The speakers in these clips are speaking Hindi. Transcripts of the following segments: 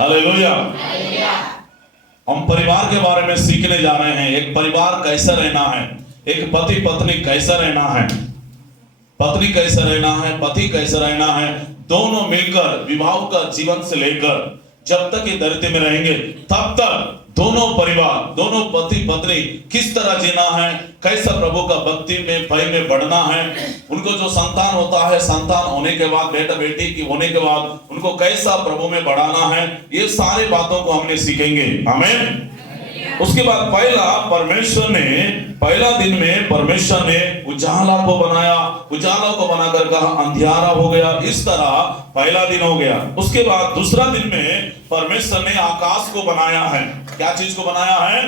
हालेलुया। हम परिवार के बारे में सीखने जा रहे हैं। एक परिवार कैसा रहना है, एक पति पत्नी कैसा रहना है, पत्नी कैसा रहना है, पति कैसा रहना है, दोनों मिलकर विवाह का जीवन से लेकर जब तक ये धरती में रहेंगे तब तक दोनों परिवार, दोनों पति पत्नी किस तरह जीना है, कैसा प्रभु का भक्ति में भय में बढ़ना है, उनको जो संतान होता है, संतान होने के बाद बेटा बेटी की होने के बाद उनको कैसा प्रभु में बढ़ाना है, ये सारे बातों को हमने सीखेंगे। आमीन। उसके बाद पहला दिन में परमेश्वर ने उजाला को बनाया, उजाला को बनाकर कहा अंधियारा हो गया। इस तरह पहला दिन हो गया। उसके बाद दूसरा दिन में परमेश्वर ने आकाश को बनाया है। क्या चीज को बनाया है?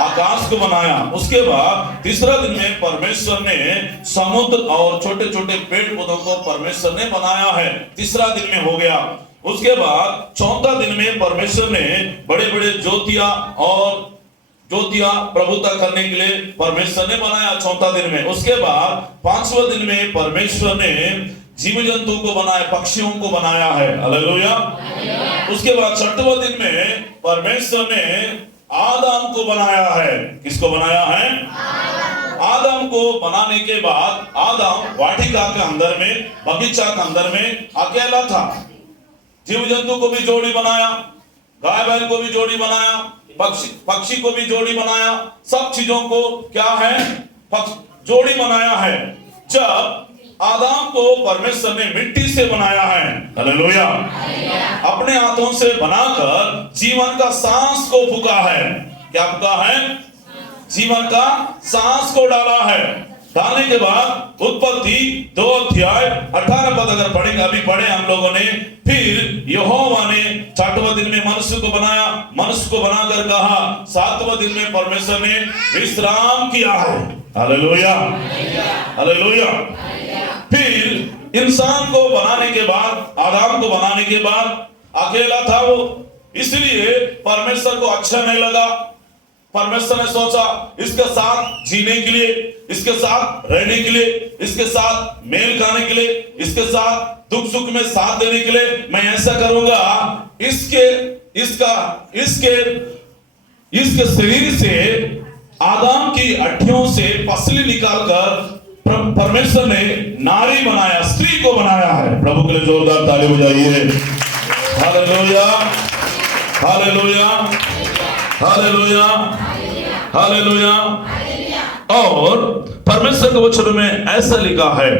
आकाश को बनाया। उसके बाद तीसरा दिन में परमेश्वर ने समुद्र और छोटे छोटे पेड़ पौधों को परमेश्वर ने बनाया है। तीसरा दिन में हो गया। उसके बाद चौथा दिन में परमेश्वर ने बड़े बड़े ज्योतियां प्रभुता करने के लिए परमेश्वर ने बनाया चौथा दिन में। उसके बाद पांचवा दिन में परमेश्वर ने जीव जंतु को बनाया, पक्षियों को बनाया है। हालेलुया। उसके बाद छठवां दिन में परमेश्वर ने आदम को बनाया है। किसको बनाया है? आदम को बनाने के बाद आदम वाटिका के अंदर में, बगीचा के अंदर में अकेला था। जीव जंतु को भी जोड़ी बनाया, गाय बैल को भी जोड़ी बनाया, पक्षी को भी जोड़ी बनाया, सब चीजों को क्या है? जोड़ी बनाया है। जब आदम को परमेश्वर ने मिट्टी से बनाया है, हालेलुया, अपने हाथों से बनाकर जीवन का सांस को फूका है। क्या फूका है? जीवन का सांस को डाला है। डालने के बाद उत्पत्ति 2 अध्याय 18 पद अगर पढ़ेंगे, अभी पढ़े हम लोगों ने। फिर यहोवा ने 6वें दिन में मनुष्य को बनाया, मनुष्य को बनाकर कहा 7वें दिन में परमेश्वर ने विश्राम किया है। Hallelujah, hallelujah. फिर इंसान को बनाने के बाद, आदम को बनाने के बाद अकेला था वो, इसलिए परमेश्वर को अच्छा नहीं लगा। परमेश्वर ने सोचा इसके साथ जीने के लिए, इसके साथ रहने के लिए, इसके साथ मेल खाने के लिए, इसके साथ दुख सुख में साथ देने के लिए मैं ऐसा करूंगा, इसके शरीर से आदम की हड्डियों से पसली निकालकर परमेश्वर ने नारी बनाया, स्त्री को बनाया है। प्रभु के लिए जोरदार ताली बजाइए। हालेलुया, हालेलुया, हालेलुया, हालेलुया। और परमेश्वर के वचन में ऐसा लिखा है,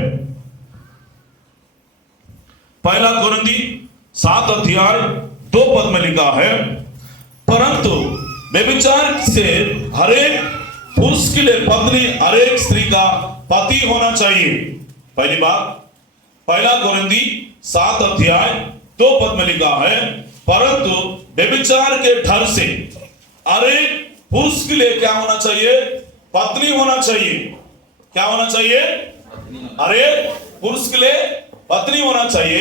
पहला कुरिन्थी 7 अध्याय 2 पद में लिखा है, परंतु व्यभिचार से हरेक पुरुष के लिए पत्नी हरेक स्त्री का पति होना चाहिए। पहली बात, पहला कुरिन्थी 7 अध्याय 2 पद में लिखा है, परंतु व्यभिचार के डर से हरेक पुरुष के लिए क्या होना चाहिए? पत्नी होना चाहिए। क्या होना चाहिए? हरेक पुरुष के लिए पत्नी होना चाहिए,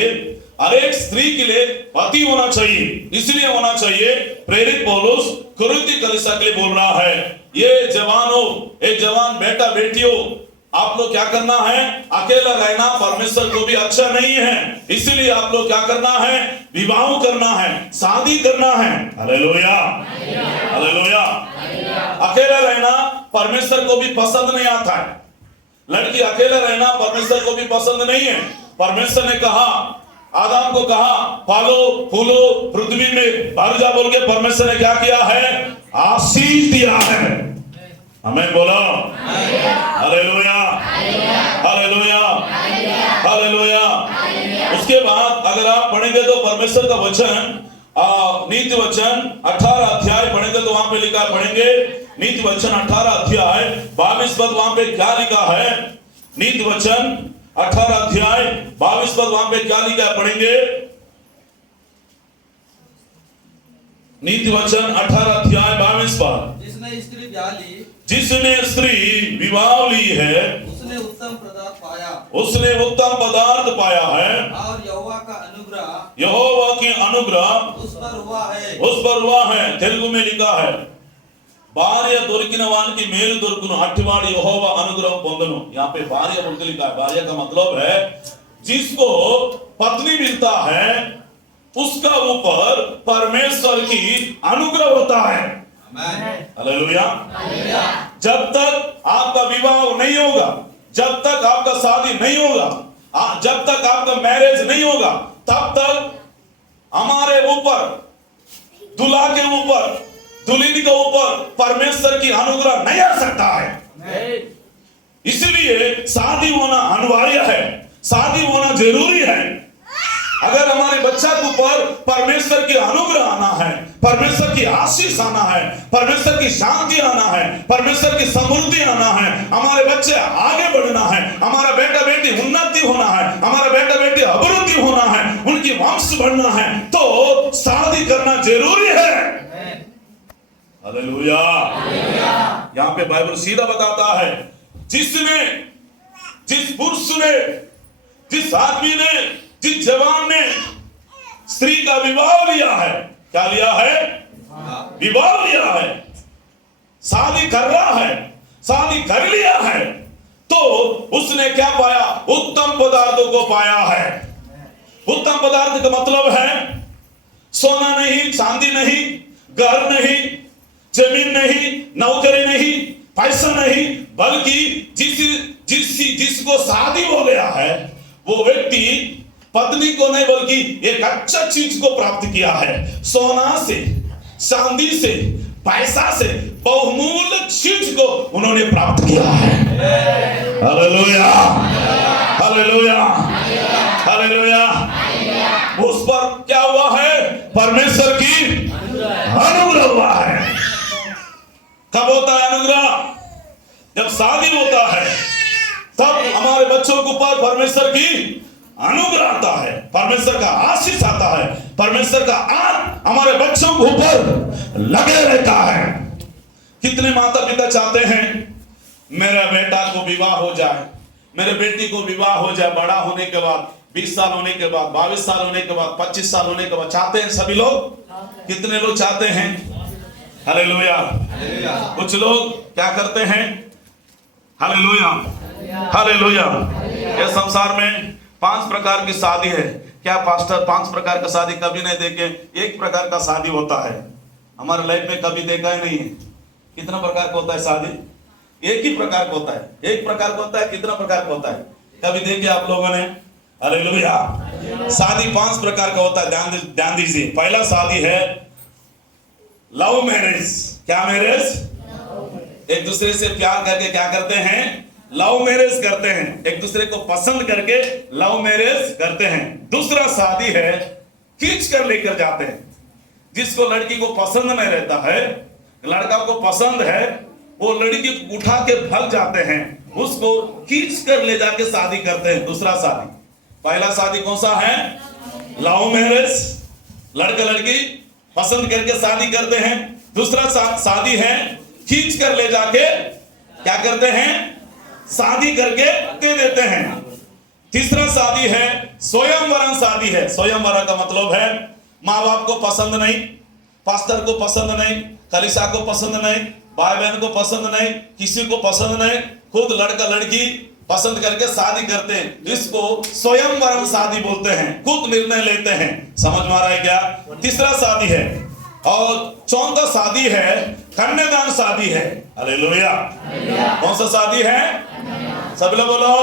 हरेक स्त्री के लिए पति होना चाहिए। इसलिए होना चाहिए, प्रेरित पौलुस कुरिन्थी कलीसिया के लिए बोल रहा है, ये जवानों, ये जवान बेटा बेटियों, आप लोग क्या करना है? अकेला रहना परमेश्वर को भी अच्छा नहीं है। इसलिए आप लोग क्या करना है? विवाह करना है, शादी करना है। Hallelujah, hallelujah. अकेला रहना परमेश्वर को भी पसंद नहीं आता है। लड़की अकेला रहना परमेश्वर को भी पसंद नहीं है। परमेश्वर ने कहा, आदम को कहा फलो फूलो पृथ्वी में भर जा बोल के परमेश्वर ने क्या किया है? आशीष दिया है। हमें बोलो हालेलुया, हालेलुया, हालेलुया। उसके बाद अगर आप पढ़ेंगे तो परमेश्वर का वचन, नीति वचन 18 अध्याय पढ़ेंगे तो वहां पे लिखा, पढ़ेंगे नीति वचन 18 अध्याय 22 पद, वहां पे क्या लिखा है? नीति वचन 18 अध्याय 22 पद, वहां पे क्या लिखा है? पढ़ेंगे नीति वचन 18 अध्याय 22 पद। जिसने स्त्री विवाह ली है उसने उत्तम पदार्थ पाया, उसने उत्तम पदार्थ पाया है, और यहोवा का अनुग्रह, यहोवा की अनुग्रह उस पर हुआ है, उस पर हुआ है। तेलुगु में लिखा है, భార్య దొరికిన వానికి మేలు దొరుకును, అట్టివాడు యెహోవా అనుగ్రహం పొందును। यहाँ पे भार्य बोल के लिखा है। भार्य का मतलब है जिसको पत्नी मिलता है उसका ऊपर परमेश्वर की अनुग्रह होता है। आमेन। हालेलुया। जब तक आपका विवाह नहीं होगा, जब तक आपका शादी नहीं होगा, जब तक आपका मैरिज नहीं होगा, तब तक हमारे ऊपर, दूल्हा के ऊपर, दुल्हन के ऊपर परमेश्वर की अनुग्रह नहीं आ सकता है। इसलिए शादी होना अनिवार्य है, शादी होना जरूरी है। अगर हमारे बच्चा के ऊपर परमेश्वर की अनुग्रह आना है, परमेश्वर की आशीष आना है, परमेश्वर की शांति आना है, परमेश्वर की समृद्धि आना है, हमारे बच्चे आगे बढ़ना है, हमारा बेटा बेटी उन्नति होना है, हमारा बेटा बेटी अभिवृद्धि होना है, उनकी वंश बढ़ना है, तो शादी करना जरूरी है। हालेलुया। यहाँ पे बाइबल सीधा बताता है, जिसने, जिस पुरुष ने, जिस आदमी ने, जिस जवान ने स्त्री का विवाह लिया है, क्या लिया है? विवाह लिया है, शादी कर रहा है, शादी कर लिया है, तो उसने क्या पाया? उत्तम पदार्थों को पाया है। उत्तम पदार्थ का मतलब है सोना नहीं, चांदी नहीं, घर नहीं, जमीन नहीं, नौकरी नहीं, पैसा नहीं, बल्कि जिसको शादी हो गया है वो व्यक्ति पत्नी को नहीं बल्कि एक अच्छा चीज को प्राप्त किया है। सोना से, चांदी से, पैसा से बहुमूल्य चीज को उन्होंने प्राप्त किया है। हालेलुया, हालेलुया, हालेलुया। उस पर क्या हुआ है? परमेश्वर की अनुग्रह हुआ है। कब होता है अनुग्रह? जब शादी होता है, तब हमारे बच्चों के ऊपर परमेश्वर की अनुग्रह आता है, परमेश्वर का आशीष आता है, परमेश्वर का हमारे बच्चों के ऊपर लगे रहता है। कितने माता पिता चाहते हैं मेरा बेटा को विवाह हो जाए, मेरे बेटी को विवाह हो जाए, बड़ा होने के बाद 20 साल होने के बाद, 22 साल होने के बाद, 25 साल होने के बाद। चाहते हैं सभी लोग? कितने लोग चाहते हैं? हालेलुया। कुछ लोग क्या करते हैं? Hallelujah, hallelujah. इस संसार में 5 प्रकार की शादी है। क्या पास्टर 5 प्रकार का शादी कभी नहीं देखे? एक प्रकार का शादी होता है। हमारे लाइफ में कभी देखा ही नहीं है। कितना प्रकार का होता है शादी? एक ही प्रकार का होता है। एक प्रकार का होता है, कितना प्रकार का होता है? कभी देखे आप लोगों ने? हालेलुया। शादी 5 प्रकार का होता है। ध्यान दीजिए। पहला शादी है लव मैरिज। क्या मैरिज? एक दूसरे से प्यार करके क्या करते हैं? लव मैरिज करते हैं। एक दूसरे को पसंद करके लव मैरिज करते हैं। दूसरा शादी है खींच कर लेकर जाते हैं। जिसको लड़की को पसंद नहीं रहता है, लड़का को पसंद है, वो लड़की को उठा के भाग जाते हैं, उसको खींच कर ले जाके शादी करते हैं। दूसरा शादी। पहला शादी कौन सा है? लव मैरिज, लड़का लड़की पसंद करके शादी करते हैं। दूसरा शादी है खींच कर ले जाके क्या करते हैं? शादी करके दे देते हैं। तीसरा शादी है स्वयंवरण शादी है। स्वयंवरण का मतलब है माँ बाप को पसंद नहीं, पास्टर को पसंद नहीं, कलीसिया को पसंद नहीं, भाई बहन को पसंद नहीं, किसी को पसंद नहीं, खुद लड़का लड़की पसंद करके शादी करते हैं। इसको स्वयंवरण शादी बोलते हैं। खुद निर्णय लेते हैं। समझ में आ रहा है क्या? तीसरा शादी है। और चौथा शादी है कन्यादान शादी है। हालेलुया। कौन सा शादी है? सब लोग बोलो।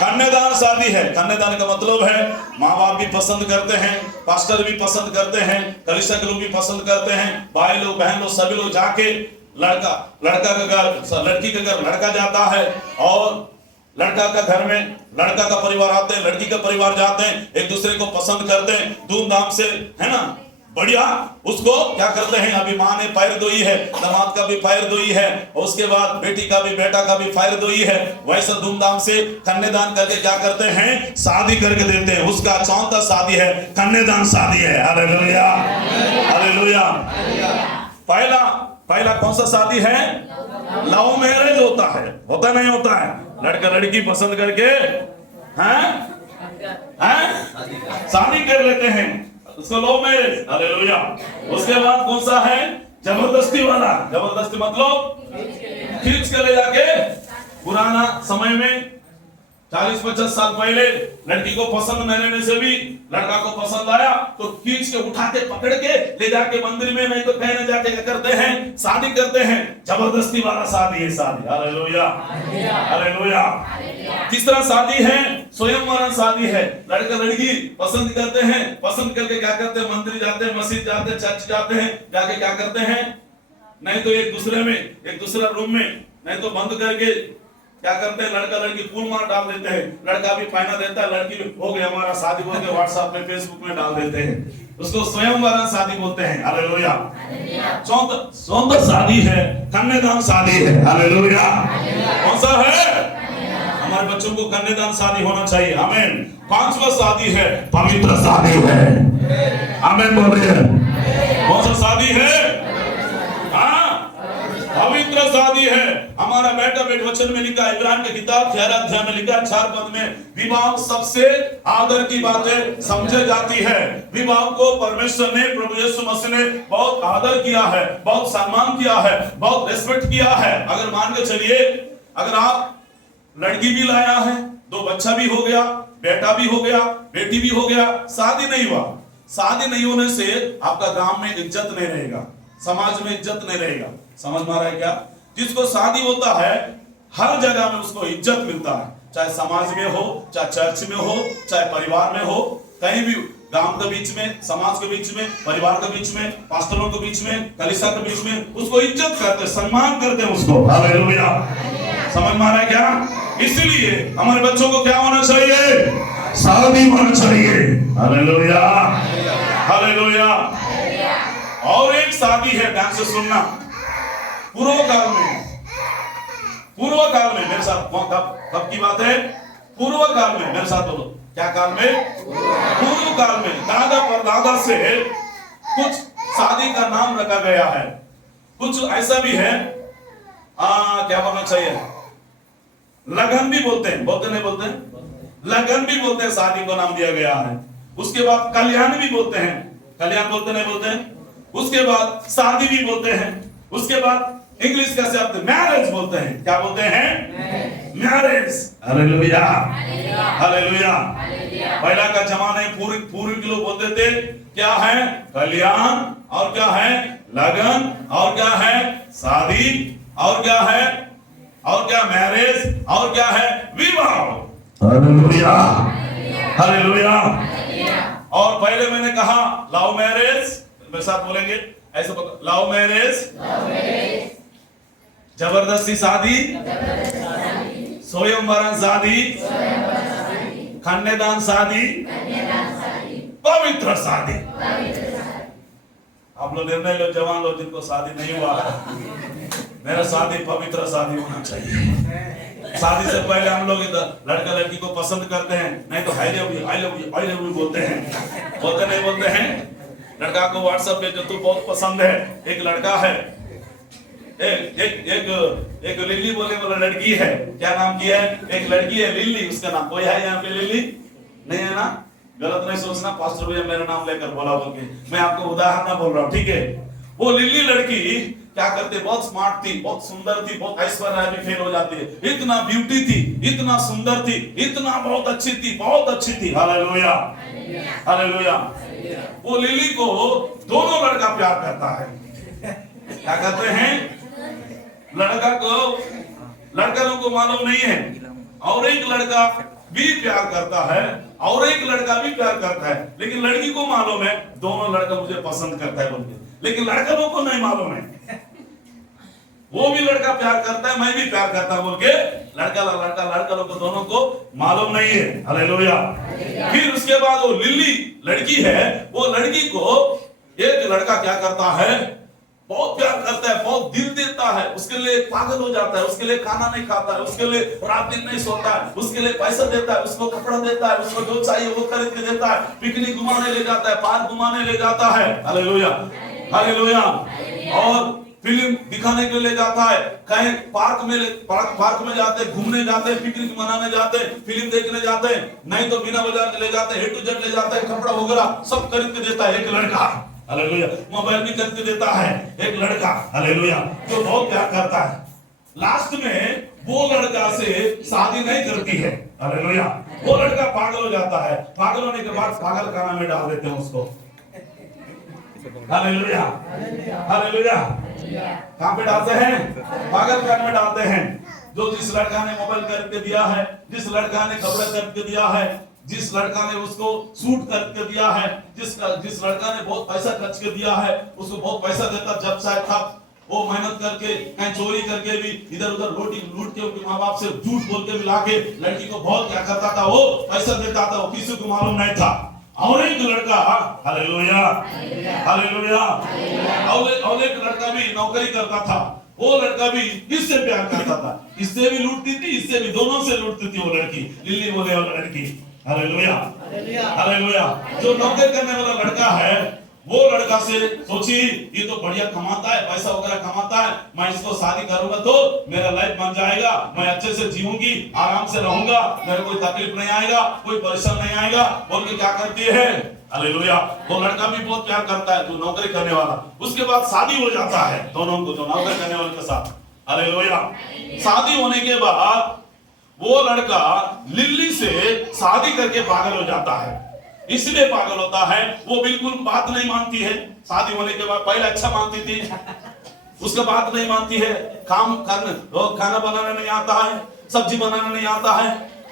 कन्यादान शादी है। कन्यादान का मतलब है माँ बाप भी पसंद करते हैं, पास्टर भी पसंद करते हैं, कलीसिया के लोग भी पसंद करते हैं, भाई लोग बहन लोग सभी लोग जाके लड़का का घर, लड़की के घर लड़का जाता है और लड़का का घर में लड़का का परिवार आते हैं, लड़की का परिवार जाते हैं, एक दूसरे को पसंद करते हैं धूमधाम से, है ना? बढ़िया। उसको क्या करते हैं? अभी माँ ने पैर धोई है, दामाद का भी पैर धोई है, और उसके बाद बेटी का भी, बेटा का भी पैर धोई है। वैसा धूमधाम से कन्यादान करके क्या करते हैं? शादी करके देते हैं। उसका चौथा शादी है कन्यादान शादी है। Hallelujah, hallelujah. पहला कौन सा शादी है? लव मैरिज होता है नहीं होता है? लड़का लड़की पसंद करके शादी कर लेते हैं, उसको लव मैरिज। हालेलुया। उसके बाद कौन सा है? जबरदस्ती वाला। जबरदस्ती मतलब खींच के ले जाके। पुराना समय में 40-50 साल पहले लड़की को पसंद न रहने से भी लड़का को पसंद आया तो खींच के उठा के पकड़ के ले जाके मंदिर में, नहीं तो कहने जाके क्या करते हैं, शादी करते हैं। जबरदस्ती वाला शादी है, शादी। Hallelujah, hallelujah. तीसरा शादी है स्वयंवरण शादी है। लड़का लड़की पसंद करते हैं, पसंद करके क्या करते हैं, मंदिर जाते हैं, मस्जिद जाते हैं, चर्च जाते हैं, जाके क्या करते हैं, नहीं तो एक दूसरे में, एक दूसरा रूम में, नहीं तो बंद करके क्या करते हैं, लड़का लड़की फूल मार डाल देते हैं। लड़का भी पहना देता है, लड़की भी हो गया हमारा शादी बोल के व्हाट्सएप में, फेसबुक में डाल देते हैं। उसको स्वयंवरण शादी बोलते हैं। हालेलुया। सौंदर्य शादी है, कन्यादान शादी है। हालेलुया। कौन सा है? हमारे बच्चों को कन्यादान शादी होना चाहिए। आमीन। 5वां शादी है पवित्र शादी है। आमीन बोलिए। कौन सा शादी है? पवित्र शादी है। हमारा बेटा बेट वचन में लिखा है, इब्रान की किताब 11 अध्याय में लिखा है 4 पद में, विवाह सबसे आदर की बातें समझे जाती है। विवाह को परमेश्वर ने, प्रभु यीशु मसीह ने बहुत आदर किया है, बहुत सम्मान किया है, बहुत रिस्पेक्ट किया है। अगर मान के चलिए, अगर आप लड़की भी लाया है, 2 बच्चा भी हो गया, बेटा भी हो गया, बेटी भी हो गया, शादी नहीं हुआ, शादी नहीं होने से आपका गांव में इज्जत नहीं रहेगा, समाज में इज्जत नहीं रहेगा। समझ में आ रहा है क्या? जिसको शादी होता है हर जगह में उसको इज्जत मिलता है, चाहे समाज में हो, चाहे चर्च में हो, चाहे परिवार में हो, कहीं भी, गांव के बीच में, समाज के बीच में, परिवार के बीच में, पास्टरों के बीच में, कलीसिया के बीच में, उसको इज्जत करते, सम्मान करते हैं उसको। हालेलुया। समझ में आ रहा है क्या? इसलिए हमारे बच्चों को क्या होना चाहिए? शादी होना चाहिए। हालेलुया, हालेलुया। और एक शादी है, ध्यान से सुनना, पूर्व काल में मेरे साथ, कब की बात है? पूर्व काल में, मेरे साथ बोलो, क्या काल में? पूर्व काल में दादा परदादा से कुछ शादी का नाम रखा गया है। कुछ ऐसा भी है, क्या बोलना चाहिए, लगन भी बोलते हैं, बोलते नहीं बोलते हैं? लगन भी बोलते हैं, शादी को नाम दिया गया है। उसके बाद कल्याण भी बोलते हैं, कल्याण बोलते नहीं बोलते हैं? उसके बाद शादी भी बोलते हैं। उसके बाद इंग्लिश का शब्द मैरिज बोलते हैं। क्या बोलते हैं? मैरिज। Hallelujah, hallelujah. पहला का जमाने पूर्व के लोग बोलते थे, क्या है? कल्याण, और क्या है? लगन, और क्या है? शादी, और क्या है? और क्या? मैरिज, और क्या है? विवाह। हालेलुया, हालेलुया। और पहले मैंने कहा लव मैरिज, मेरे साथ बोलेंगे ऐसे, लव मैरिज, जबरदस्ती शादी, स्वयंवरण शादी, कन्यादान शादी, पवित्र शादी। आप लोग निर्णय लो, जवान लोग जिनको शादी नहीं हुआ है, मेरा शादी पवित्र शादी होना चाहिए। शादी से पहले हम लोग लड़का लड़की को पसंद करते हैं, नहीं तो I love you, I love you, I love you बोलते हैं, बोलते नहीं बोलते हैं? लड़का को व्हाट्सएप पे जो तू बहुत पसंद है, एक लड़का है, एक लिली बोले वाला लड़की है, क्या नाम की है? एक लड़की है लिली, उसका नाम, कोई है यहाँ पे लिली? नहीं है ना? गलत नहीं सोचना, पास्टर भैया मेरा नाम लेकर बोला बोल के, मैं आपको उदाहरण ना बोल रहा हूँ, ठीक है? वो लिली लड़की क्या करते, बहुत स्मार्ट थी, बहुत सुंदर थी, बहुत ऐश्वर्य राय भी फेल हो जाती है, इतना ब्यूटी थी, इतना सुंदर थी, इतना बहुत अच्छी थी, बहुत अच्छी थी। Hallelujah, hallelujah. वो लिली को दोनों लड़का प्यार करता है। क्या कहते हैं? लड़का लोग को मालूम नहीं है, और एक लड़का भी प्यार करता है, और एक लड़का भी प्यार करता है, लेकिन लड़की को मालूम है दोनों लड़का मुझे पसंद करता है बोल के, लेकिन लड़का लोग को नहीं मालूम है। वो भी लड़का प्यार करता है, मैं भी प्यार करता हूं बोल के, लड़का लोग को दोनों को मालूम नहीं है। हालेलुया। फिर उसके बाद वो लिली लड़की है, वो लड़की को एक लड़का क्या करता है? बहुत प्यार करता है, बहुत दिल देता है, उसके लिए पागल हो जाता है, उसके लिए खाना नहीं खाता है, उसके लिए रात दिन नहीं सोता है, उसके लिए पैसा देता है, उसको कपड़ा देता है, उसको जो चाहिए वो खरीद के देता है, पिकनिक घुमाने ले जाता है, पार्क घुमाने ले जाता है। हालेलुया, हालेलुया। और फिल्म दिखाने के लिए ले जाता है, कहीं पार्क में जाते हैं, घूमने जाते हैं, पिकनिक मनाने जाते हैं, फिल्म देखने जाते हैं, नहीं तो बिना बाजार ले जाते हैं, A to Z ले जाते हैं, कपड़ा वगैरह सब खरीद के देता है एक लड़का। हालेलुया। मोबाइल भी खरीद के देता है एक लड़का। हालेलुया। जो बहुत प्यार करता है। लास्ट में वो लड़का से शादी नहीं करती है। हालेलुया। वो लड़का पागल हो जाता है, पागल होने के बाद पागल खाना में डाल देते हैं उसको। Hallelujah, hallelujah. कहाँ पे डालते हैं? पागल खाने में डालते हैं। जो जिस लड़का ने मोबाइल करके दिया है, जिस लड़का ने कपड़ा करके दिया है, जिस लड़का ने उसको सूट करके दिया है, जिस लड़का ने बहुत पैसा खर्च के दिया है, उसको बहुत पैसा देता जब शायद था, वो मेहनत करके कहीं चोरी करके भी इधर उधर लूट के उनके माँ बाप से झूठ बोल के भी लाके लड़की को बहुत क्या करता था, वो पैसा देता था, वो किसी को मालूम नहीं था। और एक लड़का, हालेलुया, हालेलुया, और एक लड़का भी नौकरी करता था। वो लड़का भी इससे प्यार करता था, इससे भी लूटती थी, इससे भी, दोनों से लूटती थी वो लड़की, लिल्ली बोले वाला लड़की। Hallelujah, hallelujah. जो नौकरी करने वाला लड़का है, वो लड़का से सोची ये तो बढ़िया कमाता है, पैसा वगैरह कमाता है, मैं इसको शादी करूंगा तो मेरा लाइफ बन जाएगा, मैं अच्छे से जीऊंगी, आराम से रहूंगा, मेरे कोई तकलीफ नहीं आएगा, कोई परेशान नहीं आएगा, बोल के क्या करती है। हालेलुया। तो लड़का भी बहुत प्यार करता है, जो नौकरी करने वाला। उसके बाद शादी हो जाता है दोनों को, जो नौकरी करने वाले के साथ। हालेलुया। शादी होने के बाद वो लड़का लिल्ली से शादी करके पागल हो जाता है। इसलिए पागल होता है, वो बिल्कुल बात नहीं मानती है। शादी होने के बाद पहले अच्छा मानती थी, उसका बात नहीं मानती है, काम करने, खाना बनाना नहीं आता है, सब्जी बनाना नहीं आता है,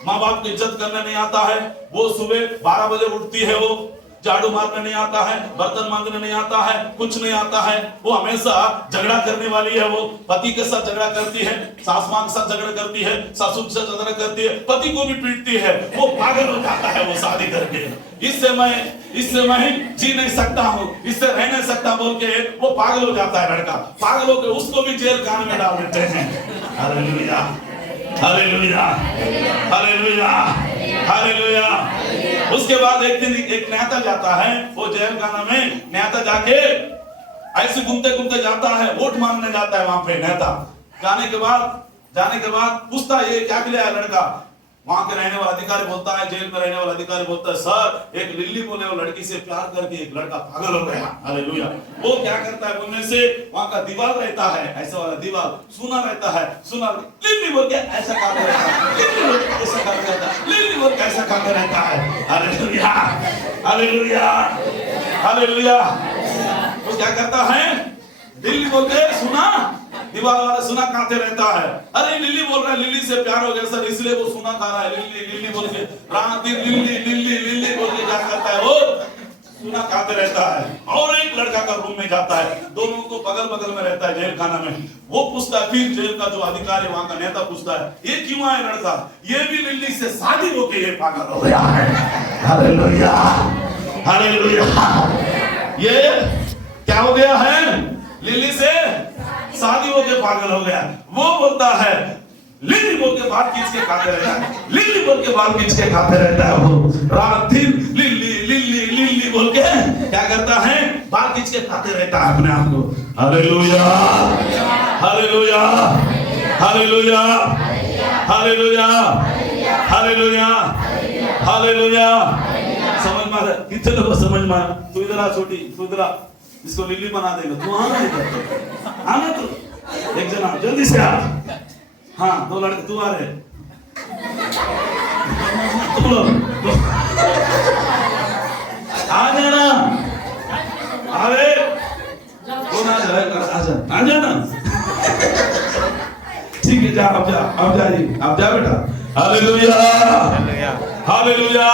माँ बाप की इज्जत करना नहीं आता है। वो सुबह 12 बजे उठती है, वो झाड़ू मारने नहीं आता है, बर्तन मांजने नहीं आता है, कुछ नहीं आता है। वो हमेशा झगड़ा करने वाली है, वो पति के साथ झगड़ा करती है, सास मां के साथ झगड़ा करती है, ससुर के साथ झगड़ा करती है, पति को भी पीटती है। वो पागल हो जाता है वो शादी करके। इससे मैं जी नहीं सकता हूँ, इससे रह नहीं सकता बोल के वो पागल हो जाता है लड़का। पागल होकर उसको भी जेल खाने में डाल देते हैं। हालेलुया, हालेलुया, हालेलुया, हालेलुया। उसके बाद एक दिन एक नेता जाता है, वो जेल खाना में नेता जाके ऐसे घूमते घूमते जाता है, वोट मांगने जाता है वहां पे नेता। जाने के बाद पूछता है ये क्या किया है लड़का। वहां के रहने वाला अधिकारी बोलता है, जेल में रहने वाला अधिकारी बोलता है, सर एक लिल्ली बोले वो लड़की से प्यार करके एक लड़का पागल हो गया। हालेलुया। वो क्या करता है, उनमें से वहां का दीवार रहता है, ऐसा वाला दीवार सुना रहता है, सुना लिल्ली बोल के ऐसा करता रहता है, लिल्ली बोल के ऐसा करता रहता है, लिल्ली बोल के ऐसा करता रहता है। हालेलुया, हालेलुया, हालेलुया। वो क्या करता है, लिल्ली बोल के सुना, दीवार वाला सुना खाते रहता है। अरे लिल्ली बोल रहा है, लिल्ली से प्यार हो गया सर, इसलिए वो सुना खा रहा है। लिल्ली लिल्ली बोल के रात दिन लिल्ली लिल्ली लिल्ली बोल के क्या करता है, वो सुना खाते रहता है। और एक लड़का का रूम में जाता है, दोनों को बगल बगल में रहता है जेल खाना में। वो पूछता है, फिर जेल का जो अधिकारी वहां का नेता पूछता है, ये क्यों आया लड़का, ये भी लिल्ली से शादी होके ये पागल हो गया है। Hallelujah, hallelujah. ये क्या हो गया है, लिल्ली से शादी होके पागल हो गया। वो बोलता है, लिल्ली बोल के बाल खींच के खाते रहता है, लिल्ली बोल के बाल खींच के खाते रहता है। वो रात दिन लिल्ली लिल्ली लिल्ली बोल के क्या करता है, बाल खींच के खाते रहता है अपने आप को। हालेलुया, हालेलुया, हालेलुया, हालेलुया, हालेलुया, हालेलुया। समझ में आ रहा है, कितने लोगों को समझ में आ रहा है। तू इधर आ छोटी, तू इधर आ, इसको लिल्ली बना देगा। तू आना इधर, आना तू, एक जना जल्दी से आ। हाँ, 2 लड़के तू आ रहे, तुम लोग आ जाना। अरे कौन आ जाना। ठीक है, जा अब जा जी, अब जा बेटा। Hallelujah, hallelujah.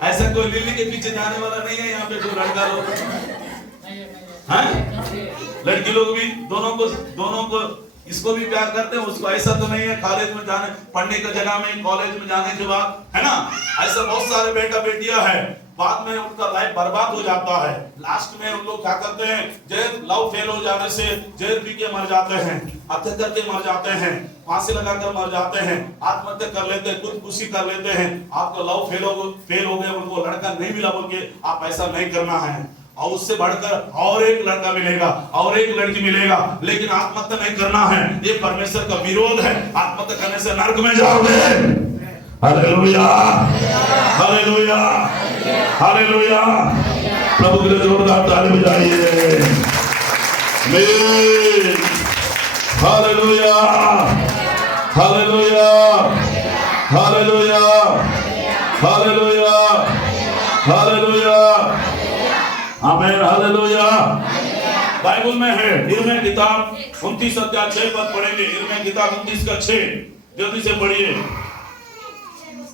ऐसा कोई लिल्ली के पीछे जाने वाला नहीं है यहाँ पे, जो लड़का लोग हैं, लड़की लोग भी दोनों को इसको भी प्यार करते हैं, उसको। ऐसा तो नहीं है कॉलेज में जाने, पढ़ने की जगह में, कॉलेज में जाने के बाद, है ना, ऐसा बहुत सारे बेटा बेटियां हैं, बाद में उनका लाइफ बर्बाद हो जाता है। लास्ट में उन लोग क्या करते हैं, जेल, लव फेल हो जाने से जेल पी के मर जाते हैं, हत्या करके मर जाते हैं, फांसी लगाकर मर जाते हैं, आत्महत्या कर लेते हैं, खुदकुशी कर लेते हैं। आपका लव फेल हो गया, उनको लड़का नहीं मिला बोल के आप ऐसा नहीं करना है। और उससे बढ़कर और एक लड़का मिलेगा और एक लड़की मिलेगा, लेकिन आत्महत्या नहीं करना है। ये परमेश्वर का विरोध है। आत्महत्या करने से नरक में जाओगे। हालेलुया, हालेलुया, हालेलुया। प्रभु के लिए जोरदार ताली बजाइए। हालेलुया, हालेलुया, हालेलुया, हालेलुया, हालेलुया, आमीन, हालेलुया। बाइबल में है यिर्मयाह किताब 29 अध्याय 6 पद पढ़ेंगे। यिर्मयाह किताब 29 का 6 जल्दी से पढ़िए,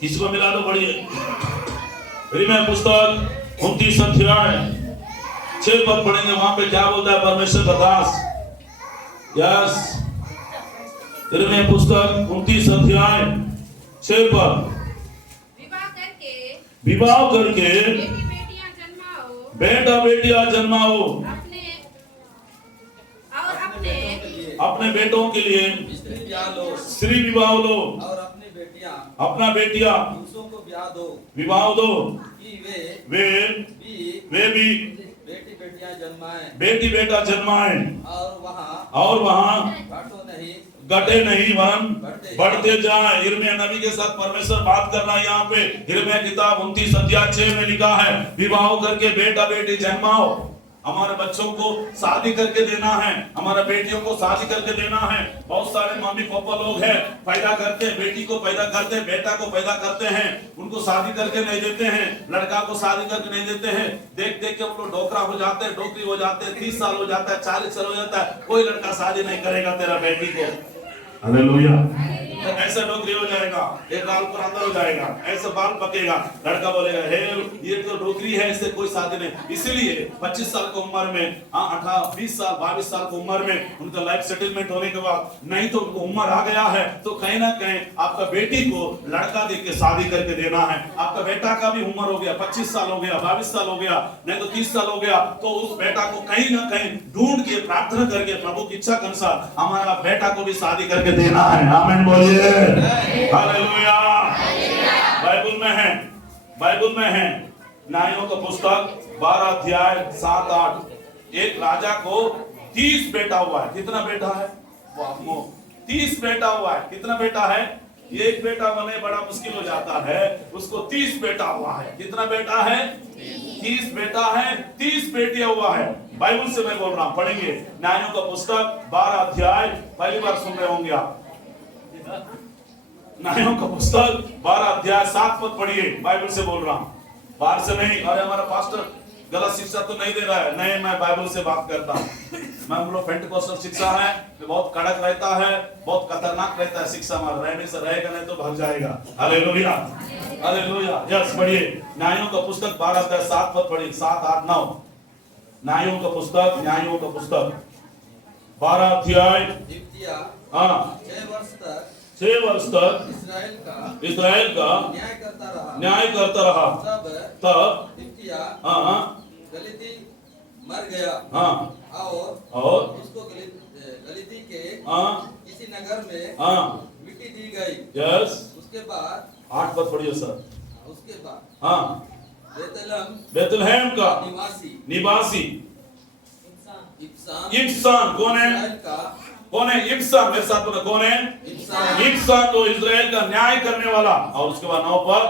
किसी को मिला दो, पढ़िए। यिर्मयाह पुस्तक 29 अध्याय 6 पद पढ़ेंगे। वहां पे क्या बोलता है परमेश्वर का दास? यस, यिर्मयाह पुस्तक 29 अध्याय 6 पद। विवाह करके बेटा बेटियां जन्माओ, अपने बेटों के लिए स्त्री विवाह लो, और अपनी बेटियां अपना बेटियां पुरुषों को ब्याह दो, विवाह दो कि वे भी बेटी बेटियां जन्माएं, बेटी बेटा जन्माएं, और वहाँ घटे नहीं वरन बढ़ते जाए। यिर्मयाह नबी के साथ परमेश्वर बात कर रहा है। यहाँ पे यिर्मयाह किताब 29 अध्याय 6 में लिखा है, विवाह करके बेटा बेटी जन्माओ। हमारे बच्चों को शादी करके देना है, हमारे बेटियों को शादी करके देना है। बहुत सारे मम्मी पापा लोग हैं, पैदा करते हैं, बेटी को पैदा करते हैं, बेटा को पैदा करते हैं, उनको शादी करके नहीं देते हैं, लड़का को शादी करके नहीं देते हैं। देख देख के उनको डोकरा हो जाते हैं, डोकरी हो जाते हैं, 30 साल हो जाता है, 40 साल हो जाता है, कोई लड़का शादी नहीं करेगा तेरा बेटी को। हालेलुया। तो ऐसा नौकरी हो जाएगा, एक गाल पर अंदर हो जाएगा, ऐसा बाल पकेगा, लड़का बोलेगा हे ये तो नौकरी है, इससे कोई शादी नहीं। इसीलिए 25 साल की उम्र में, 18 20 साल 22 साल की उम्र में उनका लाइफ सेटलमेंट होने के बाद, नहीं तो उनको उम्र आ गया है तो कहीं ना कहीं आपका बेटी को लड़का देख के शादी करके देना है। आपका बेटा का भी उम्र हो गया, 25 साल हो गया, 22 साल हो गया, नहीं तो 30 साल हो गया, तो उस बेटा को कहीं ना कहीं ढूंढ के प्रार्थना करके प्रभु की इच्छा के अनुसार हमारा बेटा को भी शादी करके देना है। आमीन बोलिए, हालेलुया। बाइबल में है, बाइबल में है न्यायों का पुस्तक 12 अध्याय 7-8। एक राजा को 30 बेटा हुआ है। कितना बेटा है? 30 बेटा हुआ है। कितना बेटा है? एक बेटा होने बड़ा मुश्किल हो जाता है, उसको 30 बेटा हुआ है। कितना बेटा है? 30 बेटा है, 30 बेटियां हुआ है। बाइबल से मैं बोल रहा हूं, पढ़ेंगे न्यायों का पुस्तक 12 अध्याय, पहली बार सुन रहे होंगे आप। न्यायों का पुस्तक 12 अध्याय 7 पद पढ़िए, बाइबल से बोल रहा हूं, बाहर से नहीं। अरे हमारा पास्टर गलत शिक्षा तो नहीं दे रहा है, नहीं, मैं बाइबल से बात करता हूं। मैं हम लोग पेंटिकोस्टल शिक्षा है, बहुत कड़क रहता है, बहुत खतरनाक रहता है शिक्षा हमारा, रहने से रहेगा नहीं तो भाग जाएगा। Hallelujah, hallelujah. यस, पढ़िए न्यायों का पुस्तक 12 अध्याय 7 पद पढ़िए, 7, 8, 9। न्यायों का पुस्तक, न्यायों का पुस्तक 12 अध्याय। हाँ, 6 वर्ष तक इस्राएल का न्याय करता रहा। तब गलीती मर गया। और उसको गलीती के किसी नगर में मिट्टी दी गई। यस, उसके बाद 8 पद पढ़िए सर। उसके बाद बेतलहम का निवासी इब्सान कौन है? कौन है? इब्सान। मेरे साथ बोलो, कौन है? इब्सान तो इजराइल का न्याय करने वाला। और उसके बाद 9 पर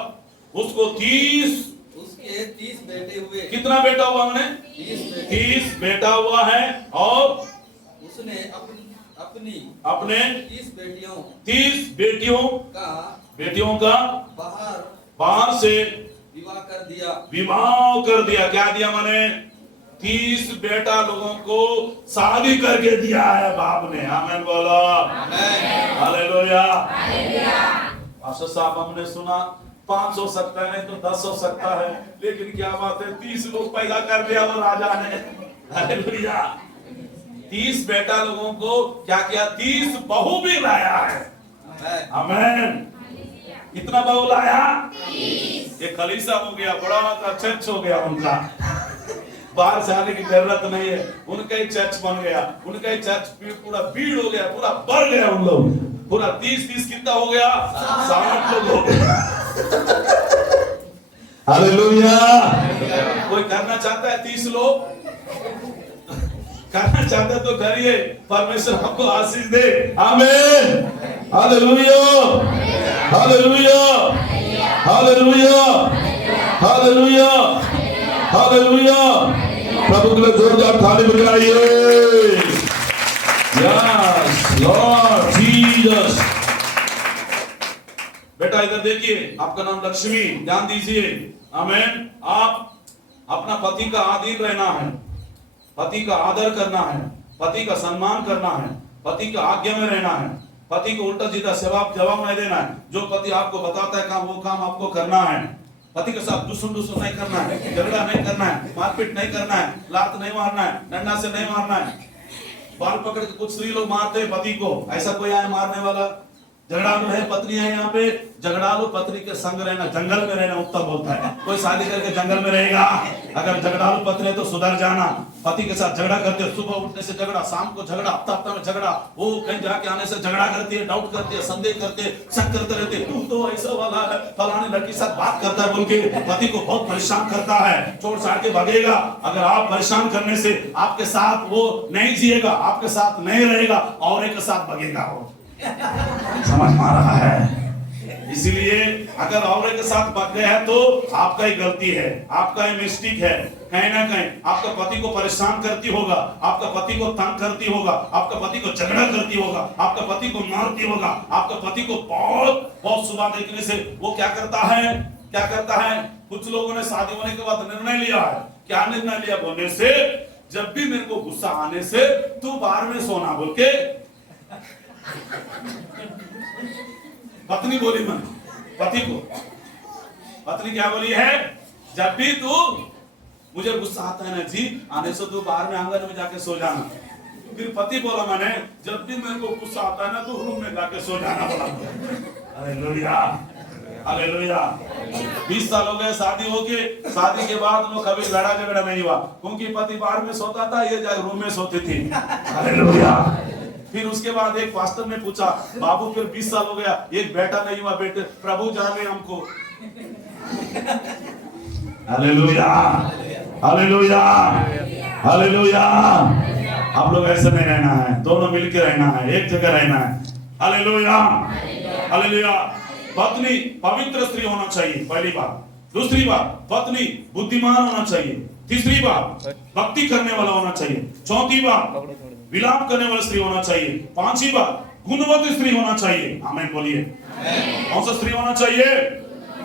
उसको 30 बेटे हुए। कितना बेटा हुआ? हमने 30 बेटा हुआ है। और उसने अपने 30 बेटियों का बाहर से विवाह कर दिया। क्या दिया? माने 30 बेटा लोगों को शादी करके दिया है बाप ने। आमीन बोलो, हालेलुया। पास्टर साहब, हमने सुना 5 हो सकता है, नहीं तो 10 हो सकता है, लेकिन क्या बात है 30 लोग पैदा कर दिया वो राजा ने। हालेलुया। 30 बेटा लोगों को क्या किया? 30 बहू भी लाया है। आमीन। कितना बहू लाया? 30। ये कलीसिया हो गया, बड़ा का चर्च हो गया उनका, बाहर से आने की जरूरत नहीं है, उनका ही चर्च बन गया, उनका ही चर्च पूरा भीड़ हो गया, पूरा भर गया उन लोग, पूरा 30 कितना हो गया? 60 लोग हो गया। हालेलुया। कोई करना चाहता है 30 लोग? करना चाहता है तो करिए, परमेश्वर हमको आशीष दे। आमीन, हालेलुया, हालेलुया, हालेलुया, हालेलुया, हालेलुया। प्रभु के लिए जोरदार ताली बजाइए। यस लॉर्ड जीसस, बेटा इधर देखिए, आपका नाम लक्ष्मी, ध्यान दीजिए। आमीन। आप अपना पति का आदीन रहना है, पति का आदर करना है, पति का सम्मान करना है, पति का आज्ञा में रहना है, पति को उल्टा सीधा जवाब नहीं देना है। जो पति आपको बताता है काम, वो काम आपको करना है। पति के साथ दुश्मन नहीं करना है, झगड़ा नहीं करना है, मारपीट नहीं करना है, लात नहीं मारना है, डंडा से नहीं मारना है। बाल पकड़ के कुछ स्त्री लोग मारते हैं पति को, ऐसा कोई आए मारने वाला? झगड़ालू है पत्नी है यहाँ पे, झगड़ालू पत्नी के संग रहना, जंगल में रहना उत्तम बोलता है। कोई शादी करके जंगल में रहेगा? अगर झगड़ालू पत्नी है तो सुधर जाना। पति के साथ झगड़ा करते हो, सुबह उठने से झगड़ा, शाम को झगड़ा, हफ्ता में झगड़ा, वो कहीं जाके आने से झगड़ा करती है, डाउट करती है, संदेह करते हैं, शक करते रहते हैं, तू तो ऐसा वाला है, फलाने लड़की के साथ बात करता है बोल के पति को बहुत परेशान करता है, छोड़ छाड़ के भागेगा। अगर आप परेशान करने से आपके साथ वो नहीं जिएगा, आपके साथ नहीं रहेगा, और एक साथ भागेगा वो। समझ में आ रहा है? इसीलिए अगर औरत के साथ भाग गए हैं तो आपका ही गलती है, आपका ही मिस्टेक है। कहीं ना कहीं आपका पति को परेशान करती होगा, आपका पति को तंग करती होगा, आपका पति को झगड़ा करती होगा, आपका पति को मारती होगा, आपका पति को बहुत सुबह देखने से वो क्या करता है? कुछ लोगों ने शादी होने के बाद निर्णय लिया है। क्या निर्णय लिया बोलने से? जब भी मेरे को गुस्सा आने से तू बाहर में सोना बोल के पत्नी बोली मन पति को, पत्नी क्या बोली है? जब भी तू मुझे गुस्सा आता है ना जी, आने से तू बाहर में आंगन में जाके सो जाना। फिर पति बोला मैंने, जब भी मेरे को गुस्सा आता है ना तो रूम में जाके सो जाना बोला। Hallelujah, hallelujah. 20 साल हो गए शादी होके, शादी के बाद वो कभी लड़ा झगड़ा नहीं हुआ, क्योंकि पति बाहर में सोता था, ये जाके रूम में सोती थी। हालेलुया। फिर उसके बाद एक पास्टर ने पूछा, बाबू फिर 20 साल हो गया, एक बेटा नहीं हुआ, बेटे प्रभु जाने हमको। हालेलुया, हालेलुया, हालेलुया। आप लोग ऐसे नहीं रहना है, दोनों मिलकर रहना है, एक जगह रहना है। Hallelujah, hallelujah. पत्नी पवित्र स्त्री होना चाहिए, पहली बात। दूसरी बात, पत्नी बुद्धिमान होना चाहिए। तीसरी बात, भक्ति करने वाला होना चाहिए। चौथी बात, विलाप करने वाली स्त्री होना चाहिए। पांचवी बात, गुणवती स्त्री होना चाहिए। आमीन बोलिए। कौन सा स्त्री होना चाहिए?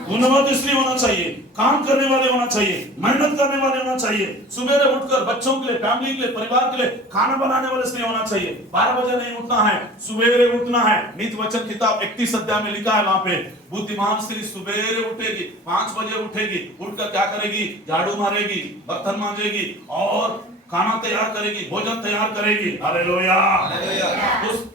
गुणवती स्त्री होना चाहिए, काम करने वाले होना चाहिए, मेहनत करने वाले होना चाहिए, सुबह उठकर बच्चों के लिए, फैमिली के लिए, परिवार के लिए खाना बनाने वाले स्त्री होना चाहिए। 12 बजे नहीं उठना है, सवेरे उठना है। नीति वचन किताब 31 अध्याय में लिखा है, वहां पे बुद्धिमान स्त्री सवेरे उठेगी, 5 बजे उठेगी, उठकर क्या करेगी? झाड़ू मारेगी, बर्तन मांजेगी और खाना तैयार करेगी, भोजन तैयार करेगी। हालेलुया।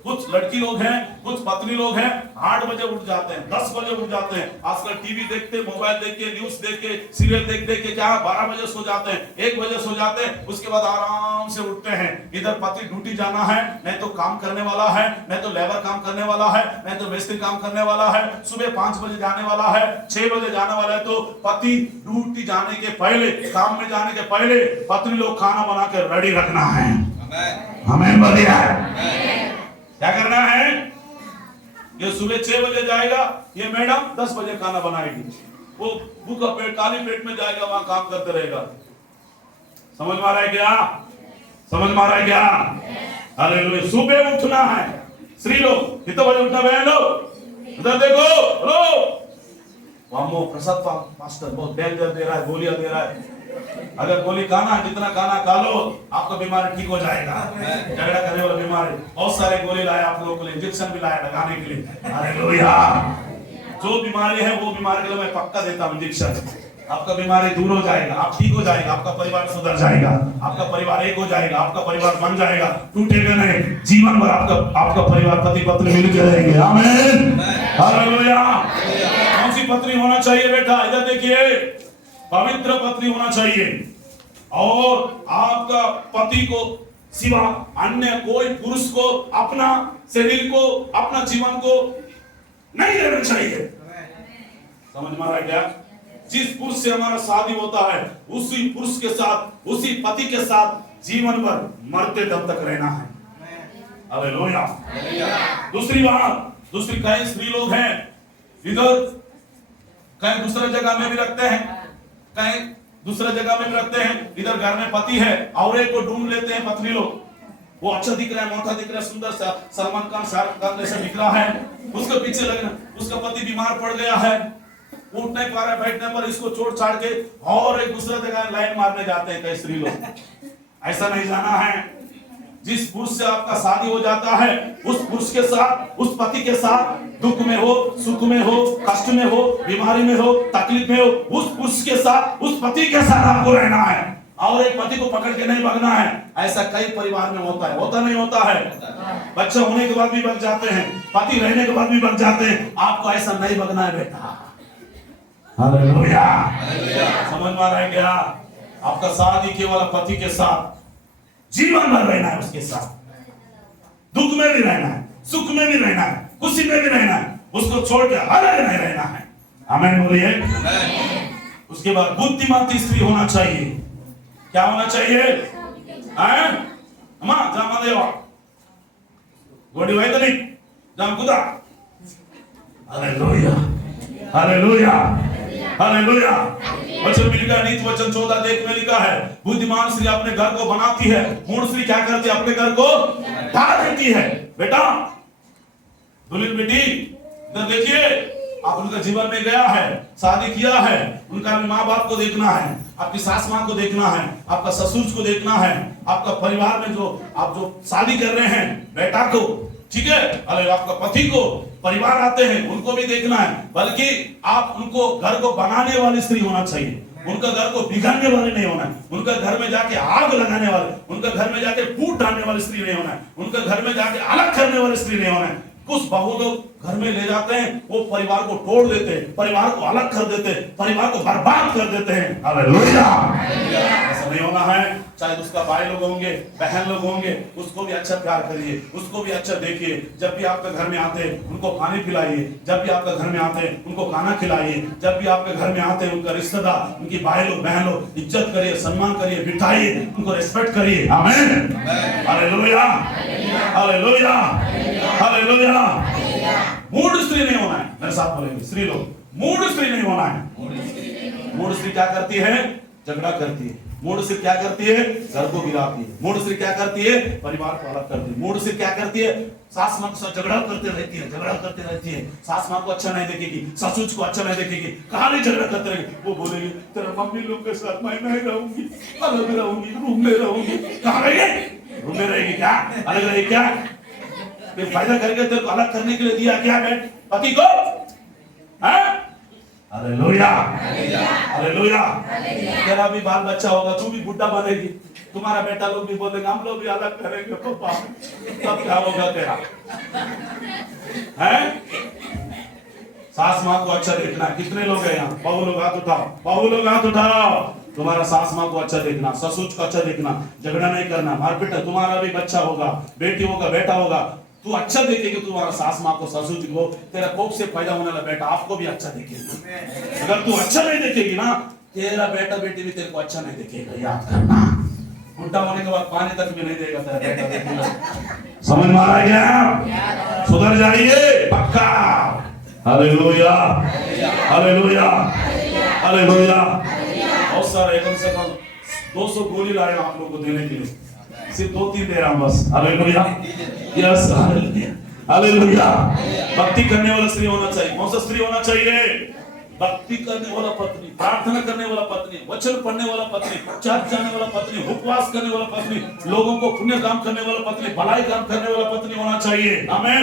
कुछ लड़की लोग हैं, कुछ पत्नी लोग हैं, 8 बजे उठ जाते हैं, 10 बजे उठ जाते हैं। आजकल टीवी देखते, मोबाइल देख के, न्यूज देख के, सीरियल देख के क्या 12 बजे सो जाते हैं, 1 बजे सो जाते हैं। उसके बाद आराम से उठते हैं। इधर पति ड्यूटी जाना है, नहीं तो काम करने वाला है, नहीं तो लेबर काम करने वाला है, नहीं तो मिस्त्री काम करने वाला है। सुबह 5 बजे जाने वाला है, 6 बजे जाने वाला है। तो पति ड्यूटी जाने के पहले, काम में जाने के पहले पत्नी लोग खाना बना के रेडी रखना है। हमें बढ़िया क्या करना है? ये सुबह 6 बजे जाएगा, ये मैडम 10 बजे खाना बनाएगी। वो भूखा पेट, खाली पेट में जाएगा, वहां काम करते रहेगा। समझ में आ रहा है क्या? समझ में आ रहा है क्या? हालेलुया। सुबह उठना है। स्त्री लोग कितने बजे उठना? बहन लोग इधर देखो, लो वहां प्रसाद पास्टर बहुत डेंजर दे रहा है, गोलियां दे रहा है। अगर गोली खाना, जितना खाना खा लो, आपका बीमारी ठीक हो जाएगा। झगड़ा करने वाला बीमारी, बहुत सारे गोली लाए आप लोगों के लिए, इंजेक्शन भी लाए लगाने के लिए। हालेलुया। जो बीमारी है वो बीमारी के लिए मैं पक्का देता हूं इंजेक्शन। आपका बीमारी दूर हो जाएगा, आप ठीक हो जाएगा, आपका परिवार सुधर जाएगा, आपका परिवार एक हो जाएगा, आपका परिवार बन जाएगा, टूटेगा नहीं। जीवन भर आपका परिवार पति पत्नी मिलकर रहेंगे। आमीन, हालेलुया। कौन सी पत्नी होना चाहिए बेटा? इधर देखिए, पवित्र पत्नी होना चाहिए। और आपका पति को सिवा अन्य कोई पुरुष को अपना शरीर को, अपना जीवन को नहीं देना चाहिए। समझ में आ रहा है क्या? जिस पुरुष से हमारा शादी होता है, उसी पुरुष के साथ, उसी पति के साथ जीवन भर मरते दम तक रहना है। हालेलुया। दूसरी बात, दूसरी कई स्त्री लोग हैं इधर, कहीं दूसरे जगह में भी रखते हैं, कहीं दूसरे जगह में भी रखते हैं। इधर घर में पति है और एक को ढूंढ लेते हैं पत्नी लोग, वो अच्छा दिख रहा है, मोटा दिख रहा है, सुंदर सा सलमान खान शाहरुख खान जैसा दिख रहा है, उसके पीछे लगना, उसका पति बीमार पड़ गया है, उठ नहीं पा रहा है, बैठने पर इसको छोड़ छाड़ के और एक दूसरे जगह लाइन मारने जाते हैं कई स्त्री लोग। ऐसा नहीं जाना है। जिस पुरुष से आपका शादी हो जाता है, उस पुरुष के साथ, उस पति के साथ, दुख में हो, सुख में हो, कष्ट में हो, बीमारी में हो, तकलीफ में हो, उस पुरुष के साथ, उस पति के साथ आपको रहना है और एक पति को पकड़ के नहीं भागना है। ऐसा कई परिवार में होता है, होता नहीं होता है? बच्चा होने के बाद भी भाग जाते हैं, पति रहने के बाद भी भाग जाते हैं। आपको ऐसा नहीं भागना है बेटा। हालेलुया। समझ में आ रहा है क्या? आपका शादी केवल पति के साथ जीवन भर रहना है, उसके साथ दुख में भी रहना है, सुख में भी रहना है, खुशी में भी रहना है, उसको छोड़ के अलग नहीं रहना है। आमीन बोलिए। उसके बाद बुद्धिमान स्त्री होना चाहिए। क्या होना चाहिए? अम्मा जामा देवा गोडी वाई तो नहीं जाम कुदा। हालेलुया, हालेलुया, हालेलुया। वचन में लिखा है, नीति वचन 14 देख में लिखा है, बुद्धिमान स्त्री अपने घर को बनाती है, मूढ़ स्त्री क्या करती है? अपने घर को ढा देती है। बेटा दुल्हन बेटी इधर देखिए, आप उनका जीवन में गया है, शादी किया है, उनका माँ बाप को देखना है, आपकी सास माँ को देखना है, आपका ससुर को देखना है, आपका परिवार में जो आप जो शादी कर रहे हैं बेटा को, ठीक है, अरे आपका पति को, परिवार आते हैं उनको भी देखना है। बल्कि आप उनको घर को बनाने वाली स्त्री होना चाहिए, उनका घर को बिगाड़ने वाले नहीं होना है, उनका घर में जाके आग लगाने वाले, उनका घर में जाके फूट डालने वाली स्त्री नहीं होना है, उनका घर में जाके अलग करने वाली स्त्री नहीं होना है। कुछ बहू लोग घर में ले जाते हैं, वो परिवार को तोड़ देते हैं, परिवार को अलग कर देते हैं, परिवार को बर्बाद कर देते हैं। हालेलुया। ऐसा नहीं होना है। चाहे उसका भाई लोग होंगे, बहन लोग होंगे, उसको भी अच्छा प्यार करिए, उसको भी अच्छा देखिए। जब भी आपके घर में आते हैं उनको पानी पिलाइए, जब भी आपके घर में आते हैं उनको खाना खिलाइए, जब भी आपके घर में आते हैं उनका रिश्तेदार, उनकी भाई लोग बहन लोग इज्जत करिए, सम्मान करिए, बिठाइए, उनको रिस्पेक्ट करिए। आमीन। हालेलुया, हालेलुया, हालेलुया। मूढ़ स्त्री नहीं होना है। मेरे साथ बोलेंगे स्त्री लोग, मूढ़ स्त्री नहीं होना है। मूढ़ स्त्री क्या करती है? झगड़ा करती है। मूढ़ स्त्री क्या करती है? घर को गिराती है। मूढ़ स्त्री क्या करती है? परिवार को अलग करती है। मूढ़ स्त्री क्या करती है? सास माँ के साथ झगड़ा करते रहती है, झगड़ा करते रहती है। सास माँ को अच्छा नहीं देखेगी, ससुर को अच्छा नहीं देखेगी, कहाँ नहीं झगड़ा करते रहेगी। वो बोलेगी तेरा मम्मी लोग के साथ मैं नहीं रहूंगी, अलग रहूंगी, रूम में रहूंगी। कहाँ रहेगी? रूम में रहेगी क्या? अलग रहेगी क्या? फिर फायदा करके तेरे को अलग करने के लिए दिया क्या है पति को? Hallelujah, hallelujah. तेरा भी बाल बच्चा होगा, तू भी बुढ़ा बनेगी, तुम्हारा बेटा लोग भी बोलेंगे हम लोग भी अलग करेंगे, पापा तब क्या होगा तेरा? हैं? सास माँ को अच्छा देखना। कितने लोग हैं यहाँ? बहू लोग हाथ उठाओ, बहू लोग हाथ उठाओ। तुम्हारा सास माँ को अच्छा देखना, ससुर को अच्छा देखना, झगड़ा नहीं करना, मारपीट। तुम्हारा भी बच्चा होगा, बेटी होगा, बेटा होगा, तू अच्छा देखेगी तुम्हारा सास माँ को, ससुर जी को, तेरा कोख से पैदा होने वाला बेटा आपको भी अच्छा देखेगा। अगर तू अच्छा नहीं देखेगी ना, तेरा बेटा बेटी भी तेरे को अच्छा नहीं देखेगा। याद करना, बुढ़ा होने के बाद पानी तक भी नहीं देगा तेरा बेटा बेटी। समझ में आ रहा है क्या? सुधर जाइए पक्का। हालेलुया, हालेलुया, हालेलुया। बहुत सारे, कम से कम 200 गोली लाए आप लोगों को देने के लिए, सिर्फ 2-3 दे रहा हूं बस। Hallelujah, yes, hallelujah, hallelujah. भक्ति करने वाला स्त्री होना चाहिए। कौन सा स्त्री होना चाहिए? भक्ति करने वाला पत्नी, प्रार्थना करने वाला पत्नी, वचन पढ़ने वाला पत्नी, चर्च जाने वाला पत्नी, उपवास करने वाला पत्नी, लोगों को पुण्य काम करने वाला पत्नी, भलाई काम करने वाला पत्नी होना चाहिए। आमीन।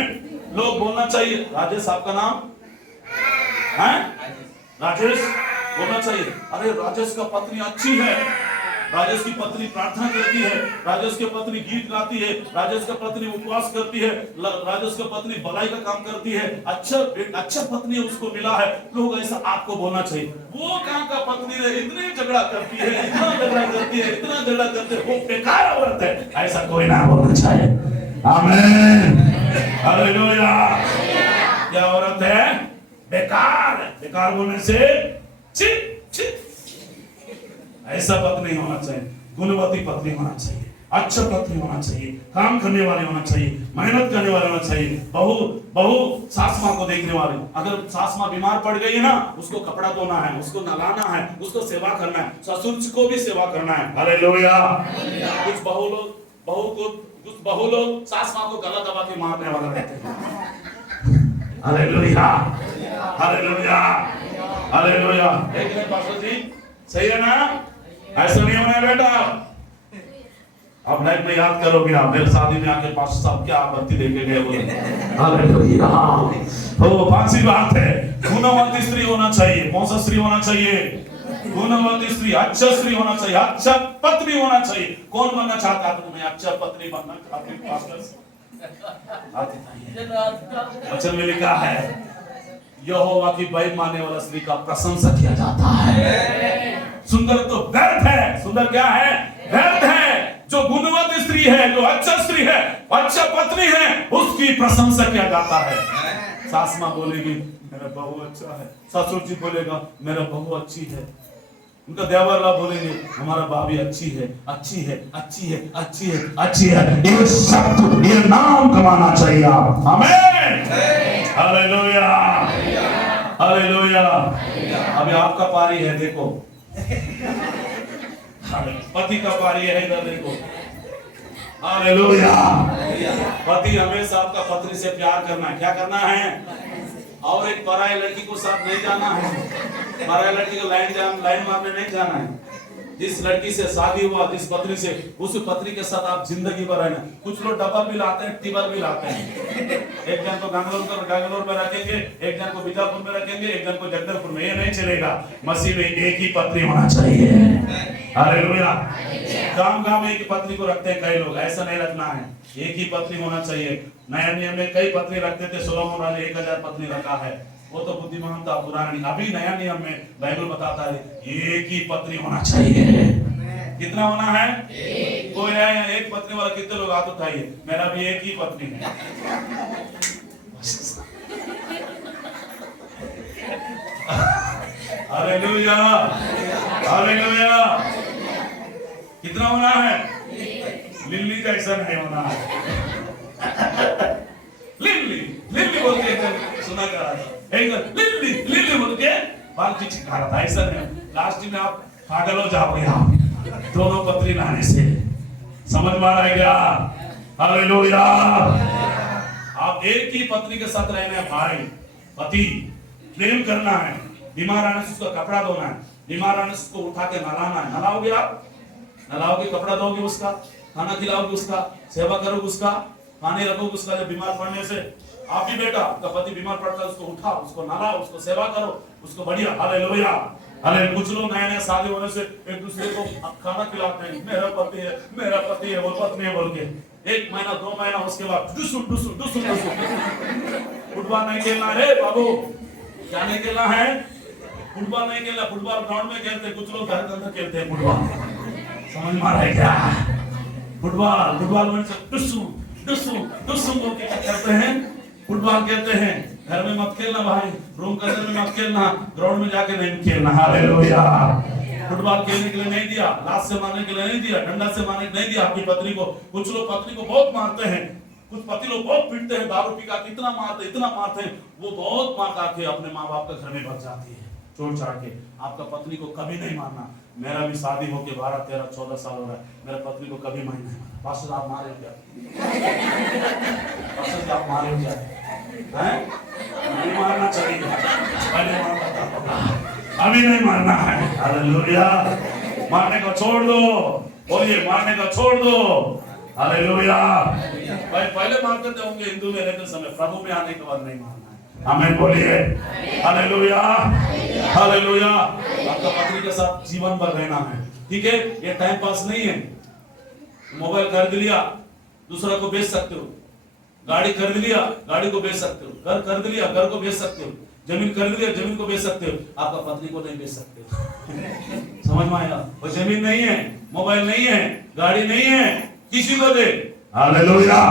लोग बोलना चाहिए राजेश आपका नाम है? राजेश बोलना चाहिए, अरे राजेश का पत्नी अच्छी है, राजेश की पत्नी प्रार्थना करती है, राजेश की पत्नी गीत गाती है, राजेश की पत्नी उपवास करती है, राजेश की पत्नी भलाई का काम करती है, अच्छा पत्नी उसको मिला है। लोग ऐसा आपको बोलना चाहिए। वो कहाँ का पत्नी है, इतनी झगड़ा करती है, इतना झगड़ा करती है, इतना झगड़ा करती है, वो बेकार औरत है, ऐसा कोई ना बोलना चाहिए। आमीन, हालेलुया। क्या औरत है? बेकार। बेकार बोलने से छी छी, ऐसा पत्नी होना चाहिए। गुणवती पत्नी होना चाहिए, अच्छा पत्नी होना चाहिए, काम करने वाले होना चाहिए, मेहनत करने वाले होना चाहिए। बहू सास माँ को देखने वाले। अगर सास माँ बीमार पड़ गई है ना, उसको कपड़ा धोना है, उसको नहलाना है, उसको सेवा करना है, ससुर को भी सेवा करना है। हालेलुया। कुछ बहू को कुछ बहू लोग सास माँ को गला दबा के मारने वाला रहते हैं। हालेलुया, हालेलुया, हालेलुया। एक मिनट पास्टर जी, सही है ना? ऐसा नहीं होना है बेटा। अब लाइफ में याद करोगे आप, मेरे शादी में आके पास्टर साहब क्या आबत्ती देके गए बोले। हालेलुया। तो पांचवी बात है, गुणवती स्त्री होना चाहिए। कौन सा स्त्री होना चाहिए? गुणवती स्त्री, अच्छा स्त्री होना चाहिए, अच्छा पत्नी होना चाहिए। कौन बनना चाहता है? तुम्हें अच्छा पत्नी बनना चाहते हो पास्टर? वचन में लिखा है यहोवा की भय मानने वाला स्त्री का प्रशंसा किया जाता है। सुंदर तो व्यर्थ है, सुंदर क्या है? व्यर्थ है। जो गुणवती स्त्री है, जो अच्छा स्त्री है, अच्छा पत्नी है, उसकी प्रशंसा किया जाता है। सास माँ बोलेगी मेरा बहू अच्छा है, ससुर जी बोलेगा मेरा बहू अच्छी है, उनका देवरला बोलेंगे हमारा भाभी अच्छी है, अच्छी है, अच्छी है, अच्छी है, अच्छी है। ये शब्द, ये नाम कमाना चाहिए आप। आमीन, हालेलुया, हालेलुया। अभी आपका पारी है, देखो पति का पारी है, इधर देखो। हालेलुया। पति हमेशा आपका पत्नी से प्यार करना है। क्या करना है? और एक पराई लड़की को साथ नहीं जाना है। पराई लड़की को लाइन मारने नहीं जाना है। जिस लड़की से शादी हुआ, जिस पत्नी से, उस पत्नी के साथ आप जिंदगी भर रहना। कुछ लोग डबल भी लाते हैं, टिबल भी लाते हैं। एक जन को गंगलोर में रखेंगे, एक जन को बीजापुर में रखेंगे, एक जन को जगदलपुर में। ये नहीं चलेगा। मसीह में एक ही पत्नी होना चाहिए। हालेलुया। गांव में एक ही पत्नी को रखते हैं कई लोग, ऐसा नहीं रखना है। एक ही पत्नी होना चाहिए। नया नियम में कई पत्नी रखते थे, सोलोमन राजा 1000 पत्नी रखा है। वो तो बुद्धिमान था, पुराना नहीं। अभी नया नियम में बाइबल बताता है एक ही पत्नी होना चाहिए। कितना होना है? कोई है एक पत्नी वाला? कितने लोग हाथ उठाइए, मेरा भी एक ही पत्नी है। Hallelujah, hallelujah. कितना होना है? लिल्ली जैसा नहीं होना है। लिल्ली लिल्ली बोल के सुना कर रहा था, लिल्ली लिल्ली बोल के बाल चिपका रहा था। ऐसा नहीं, लास्ट में आप पागल हो जाओगे आप दोनों पत्नी लाने से। समझ में आ रहा है क्या? हालेलुया। आप एक ही पत्नी के साथ रहना है भाई। पति प्रेम करना है। बीमार आने से उसका कपड़ा धोना है, बीमार आने से उसको उठा के नहलाना है। नहलाओगे आप? नहलाओगे, कपड़ा धोगे उसका, खाना खिलाओगे उसका, सेवा करोगे उसका, पानी रखोगे उसका। जब बीमार पड़ने से आप भी बेटा, आपका पति बीमार पड़ता है, उसको उठाओ, उसको नहलाओ, उसको सेवा करो, उसको बढ़िया। Hallelujah, hallelujah. कुछ लोग नए नए शादी होने से एक दूसरे को खाना खिलाते हैं, मेरा पति है, मेरा पति है, वो पत्नी है बोल के। 1 महीना 2 महीना उसके बाद डुसुन डुसुन डुसुन डुसुन। फुटबॉल नहीं खेलना रे बाबू। क्या नहीं खेलना है? फुटबॉल नहीं खेलना। फुटबॉल ग्राउंड में खेलते, कुछ लोग घर के अंदर खेलते हैं फुटबॉल। समझ में आ रहा है क्या? फुटबॉल में डुसुन डुसुन डुसुन बोल के क्या करते हैं? फुटबॉल खेलते हैं। घर में मत खेलना भाई, रूम के अंदर में मत खेलना, ग्राउंड में जाके नहीं खेलना। हालेलुया। फुटबॉल खेलने के लिए नहीं दिया, लात से मारने के लिए नहीं दिया, डंडा से मारने नहीं दिया अपनी पत्नी को। कुछ लोग पत्नी को बहुत मारते हैं, कुछ पति लोग बहुत पीटते हैं, दारू पी का इतना मारते हैं, वो बहुत मार खा के अपने माँ बाप के घर में भग जाती है छोड़ छाड़ के। आपका पत्नी को कभी नहीं मारना। मेरा भी शादी होके 12, 13, 14 साल हो रहा है, मेरा पत्नी को कभी नहीं मारा। पास्टर आप मारे क्या? पास्टर आप मारे क्या? हैं? नहीं मारना चाहिए, पहले मारना था, अभी नहीं मारना है। हालेलुया। मारने को छोड़ दो, बोलिए मारने को छोड़ दो। हालेलुया। भाई पहले मारते थे होंगे हिंदू में रहते समय, प्रभु में आने के बाद नहीं मारना है। आमीन बोलिए। Hallelujah, hallelujah. आपका पत्नी के साथ जीवन भर रहना है, ठीक है? ये टाइम पास नहीं है। मोबाइल खरीद लिया, दूसरा को बेच सकते हो। गाड़ी खरीद लिया, गाड़ी को बेच सकते हो। घर खरीद लिया, घर को बेच सकते हो। जमीन खरीद लिया, जमीन को बेच सकते हो। आपका पत्नी को नहीं बेच सकते। समझ में आया? वो जमीन नहीं है, मोबाइल नहीं है, गाड़ी नहीं है, किसी को दे। हालेलुया।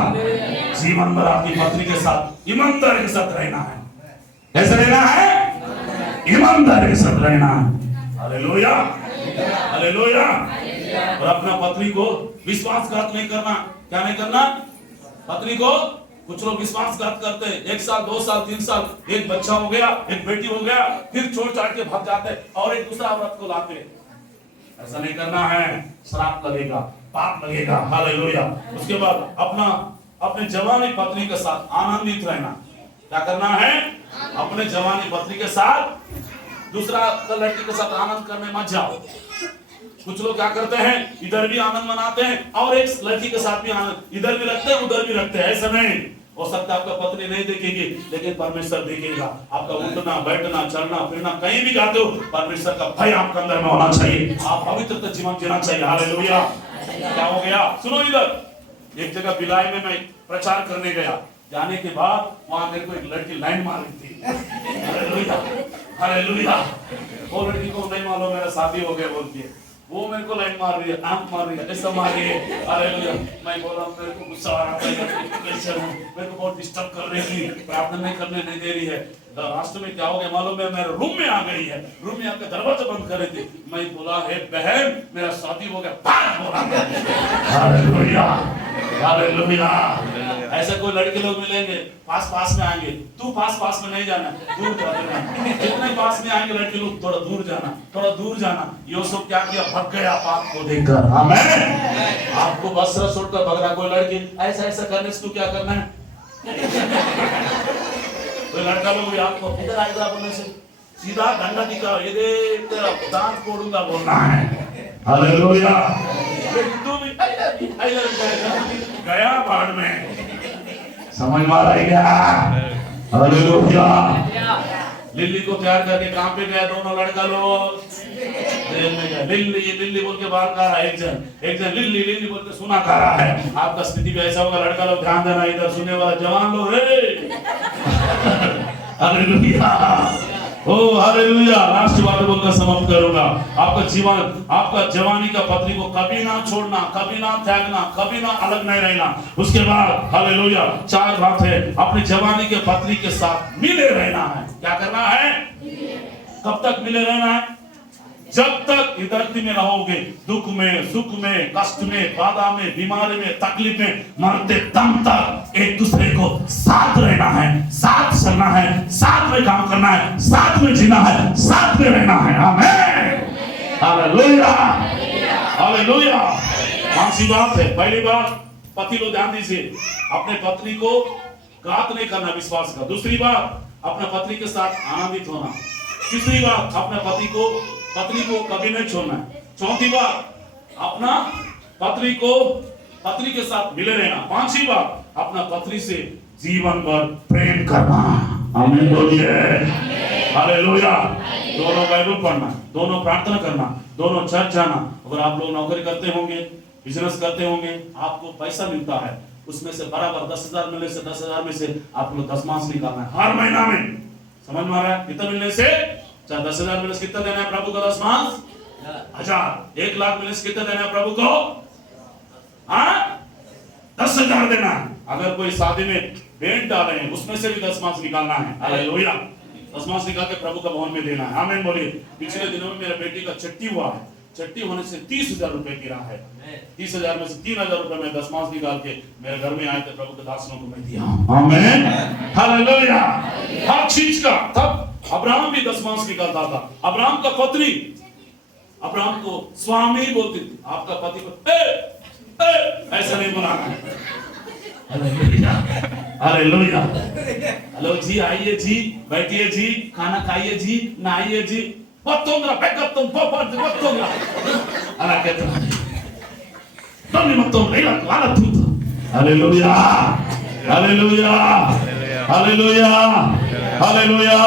जीवन भर आपकी पत्नी के साथ ईमानदारी के साथ रहना है। कैसे रहना है? ईमानदारी के साथ रहना है। हालेलुया, हालेलुया। और अपना पत्नी को विश्वासघात नहीं करना। क्या नहीं करना? पत्नी को, कुछ लोग विश्वासघात करते हैं। 1 साल 2 साल 3 साल, एक बच्चा हो गया, एक बेटी हो गया, फिर छोड़ छाड़ के भाग जाते हैं और एक दूसरा औरत को लाते हैं। ऐसा नहीं करना है, श्राप लगेगा, पाप लगेगा। हालेलुया। उसके बाद अपने जवानी पत्नी के साथ आनंदित रहना। क्या करना है? अपने जवानी पत्नी के साथ, दूसरा लड़की के साथ आनंद करने मत जाओ। कुछ लोग क्या करते हैं, इधर भी आनंद मनाते हैं और एक लड़की के साथ भी आनंद, इधर भी रखते हैं उधर भी रखते हैं। ऐसा नहीं हो सकता। आपका पत्नी नहीं देखेगी लेकिन परमेश्वर देखेगा। आपका उठना बैठना चलना फिरना, कहीं भी जाते हो परमेश्वर का भय आपके अंदर में होना चाहिए। आप पवित्र जीवन जीना चाहिए। हालेलुया। क्या हो गया? सुनो, इधर एक जगह बिलाई में मैं प्रचार करने गया। जाने के बाद वहां मेरे को एक लड़की लाइन मार रही थी। Hallelujah, hallelujah. वो लड़की को नहीं मालूम मेरा शादी हो गया बोल के, वो मेरे को लाइन मार रही है, आंख मार रही है, ऐसा मार रही है। हालेलुया। मैं बोला मेरे को गुस्सा आ रहा है, मेरे को बहुत डिस्टर्ब कर रही थी, प्रार्थना नहीं करने नहीं दे रही है। रास्ते में क्या हो गया मालूम है? मेरे रूम में आ गई है, रूम में आकर दरवाजा बंद कर रही थी। मैं बोला, हे बहन मेरा शादी हो गया। Hallelujah, hallelujah. ऐसे कोई लड़के लोग मिलेंगे पास में आएंगे, तू पास में नहीं जाना, दूर जाना। जितने पास में आएंगे लड़के लोग थोड़ा दूर जाना, थोड़ा दूर जाना। यूसुफ क्या किया? भाग गया पाप को देखकर। आमीन। आपको वस्त्र छोड़कर भाग रहा कोई लड़की, ऐसा करने से तू क्या करना है? कोई लड़का लोग भी आपको इधर आएगा बोलने से सीधा डंडा दिखा, ये देख दांत तोड़ूंगा बोलना है। हालेलुया। तू भी गया बाढ़ में, समझ में आ रहा है क्या? हालेलुया। लिल्ली को प्यार करके कहां पे गया दोनों लड़का लोग? जेल में गया। लिल्ली बोल के बाहर खा रहा है, एक जन लिल्ली बोल के सुना खा रहा है। आपका स्थिति भी ऐसा होगा। लड़का लोग ध्यान देना, इधर सुनने वाला जवान लोग, हालेलुया, ओ हालेलुया। लास्ट बात बोलकर समाप्त करूंगा। आपका जवानी का पत्नी को कभी ना छोड़ना, कभी ना त्यागना, कभी ना अलग नहीं रहना। उसके बाद हालेलुया 4 बात है। अपनी जवानी के पत्नी के साथ मिले रहना है। क्या करना है? कब तक मिले रहना है? जब तक इस धरती में रहोगे, दुख में, सुख में, कष्ट में, बाधा में, बीमारी में, तकलीफ में, मरते दम तक एक दूसरे को साथ रहना है, साथ चलना है, साथ में काम करना है, साथ में जीना है, साथ में रहना है। आमीन, हालेलुया, हालेलुया। कौन सी बात है? पहली बात, पति लोग ध्यान दीजिए, अपने पत्नी को घात नहीं करना, विश्वास का। दूसरी बात, अपने पत्नी के साथ आनंदित होना। तीसरी बात, अपने पत्नी को कभी नहीं छोड़ना। चौथी बात, अपना पत्नी के साथ मिले रहना। पांचवी बात, अपना पत्नी से जीवन भर प्रेम करना। आमीन बोलिए, हालेलुया। दोनों बाइबल पढ़ना, दोनों प्रार्थना करना, दोनों चर्च जाना। अगर आप लोग नौकरी करते होंगे, बिजनेस करते होंगे, आपको पैसा मिलता है, उसमें से बराबर 10,000 मिलने से 10,000 में से आप लोग दशमांश निकालना है हर महीना में। समझ में आ रहा है? कितना मिलने से? 10,000 मिलने से कितना देना है प्रभु को? दशमांश 1000। 1 लाख मिलने से कितना देना है प्रभु को? 10,000 देना है। अगर कोई शादी में भेंट डाले हैं, उसमें से भी दशमांश निकालना है। हालेलुया। दशमांश निकाल के प्रभु का भवन में देना है। आमीन बोलिए। पिछले दिनों में मेरे बेटी का छठी हुआ है, छठी होने से 30,000 रुपए गिरा है। 30,000 में से 3,000 रुपए में दशमांश निकाल के मेरे घर में आए थे, प्रभु के दासों को मैं दिया। आमीन, हालेलुया। हर चीज का। तब अब्राहम भी दशमांश निकालता था। अब्राहम का पत्नी अब्राहम को स्वामी बोलती थी। आपका पति को ऐसा नहीं बुलाना है। Hallelujah, hallelujah. हेलो जी, आइए जी, बैठिए जी, खाना खाइए जी, नहाइए जी। बत्तोंगरा बैकअप तुम बत्तोंगरा अला कहता है तुम नहीं बत्तोंगरा ये वाला तू। हालेलुया, हालेलुया, हालेलुया, हालेलुया।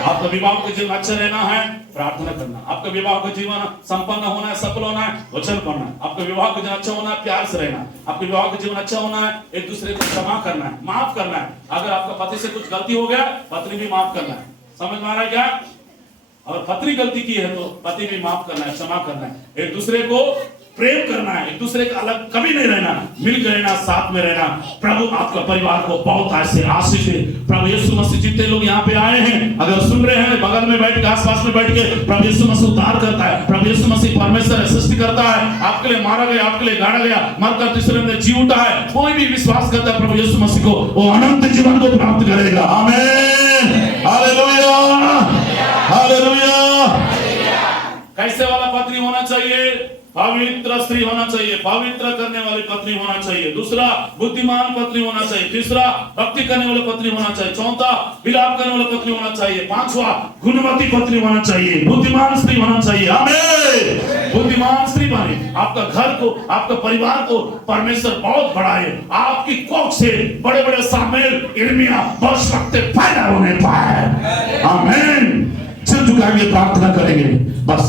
आपका विवाह का जीवन अच्छा रहना है, प्रार्थना करना। आपका विवाह का जीवन संपन्न होना है, सफल होना है, वचन पढ़ना है। आपका विवाह का जीवन अच्छा होना है, प्यार से रहना। आपके विवाह का जीवन अच्छा होना है, एक दूसरे को क्षमा करना है, माफ करना है। अगर आपका पति से कुछ गलती हो गया, पत्नी भी माफ करना है। समझ में आ रहा है क्या? अगर पत्नी गलती की है तो पति भी माफ करना है, क्षमा करना है। एक दूसरे को प्रेम करना है, एक दूसरे का अलग कभी नहीं रहना, मिलकर रहना, साथ में रहना। प्रभु आपका परिवार को बहुत ऐसे आशीष दे। प्रभु यीशु मसीह जितने लोग यहाँ पे आए हैं, अगर सुन रहे हैं, बगल में बैठ के, आसपास में बैठ के, प्रभु यीशु मसीह उद्धार करता है। प्रभु यीशु मसीह परमेश्वर सृष्टि करता है। आपके लिए मारा गया, आपके लिए गाड़ा गया, मरकर तीसरे दिन जी उठा है। कोई भी विश्वास करता है प्रभु यीशु मसीह को, वो अनंत जीवन को प्राप्त करेगा। आमीन, हालेलुया, हालेलुया। कैसे वाला पत्नी होना चाहिए? पवित्र स्त्री होना चाहिए, पवित्र करने वाली पत्नी होना चाहिए। दूसरा, बुद्धिमान पत्नी होना चाहिए। तीसरा, भक्ति करने वाली पत्नी होना चाहिए। चौथा, विलाप करने वाली पत्नी होना चाहिए। पांचवा, गुणवती पत्नी होना चाहिए, बुद्धिमान स्त्री होना चाहिए। आमीन। बुद्धिमान स्त्री बने, आपका घर को, आपका परिवार को परमेश्वर बहुत बढ़ाए, आपकी कोख से बड़े बड़े सामेल, इर्मिया, भविष्यवक्ता पैदा होने पाए। आमीन। सिर झुकाएंगे, प्रार्थना करेंगे बस।